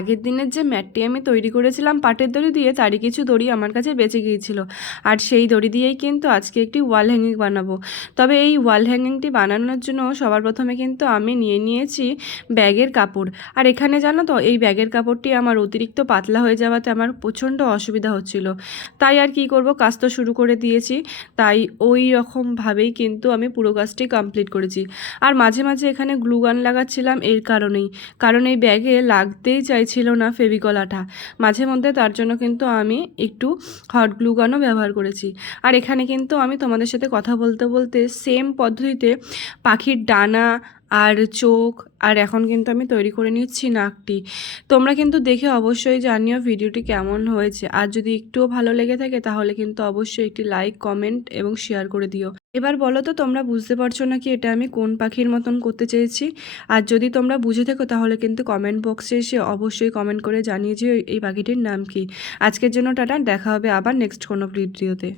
আগের দিনের যে ম্যাটটি আমি তৈরি করেছিলাম পাটের দড়ি দিয়ে, তারই কিছু দড়ি আমার কাছে বেঁচে গিয়েছিল, আর সেই দড়ি দিয়েই কিন্তু আজকে একটি ওয়াল হ্যাঙ্গিং বানাবো। তবে এই ওয়াল হ্যাঙ্গিংটি বানানোর জন্য সবার প্রথমে কিন্তু আমি নিয়ে নিয়েছি ব্যাগের কাপড়। আর এখানে জানো তো, এই ব্যাগের কাপড়টি আমার অতিরিক্ত পাতলা হয়ে যাওয়াতে আমার প্রচণ্ড অসুবিধা হচ্ছিল। তাই আর কি করব, কাজ তো শুরু করে দিয়েছি, তাই ওই রকমভাবেই কিন্তু আমি পুরো কাজটি কমপ্লিট করেছি। আর মাঝে মাঝে এখানে গ্লু গান লাগাচ্ছিলাম এর কারণেই, কারণ এই ব্যাগে লাগতেই চাইছিল না ফেভিকল আঠা মাঝে মধ্যে, তার জন্য কিন্তু আমি একটু হট গ্লু গানও ব্যবহার করেছি। আর এখানে কিন্তু আমি তোমাদের সাথে কথা বলতে বলতে সেম পদ্ধতিতে পাখির ডানা আর চোখ, আর এখন কিন্তু আমি তৈরি করে নিচ্ছি নাকটি। তোমরা কিন্তু দেখে অবশ্যই জানিও ভিডিওটি কেমন হয়েছে, আর যদি একটুও ভালো লেগে থাকে তাহলে কিন্তু অবশ্যই একটি লাইক, কমেন্ট এবং শেয়ার করে দিও। এবার বলো তো, তোমরা বুঝতে পারছো নাকি এটা আমি কোন পাখির মতন করতে চেয়েছি? আর যদি তোমরা বুঝে থাকো তাহলে কিন্তু কমেন্ট বক্সে এসে অবশ্যই কমেন্ট করে জানিয়ে যে এই পাখিটির নাম কি। আজকের জন্য টাটা, দেখা হবে আবার নেক্সট কোনো ভিডিওতে।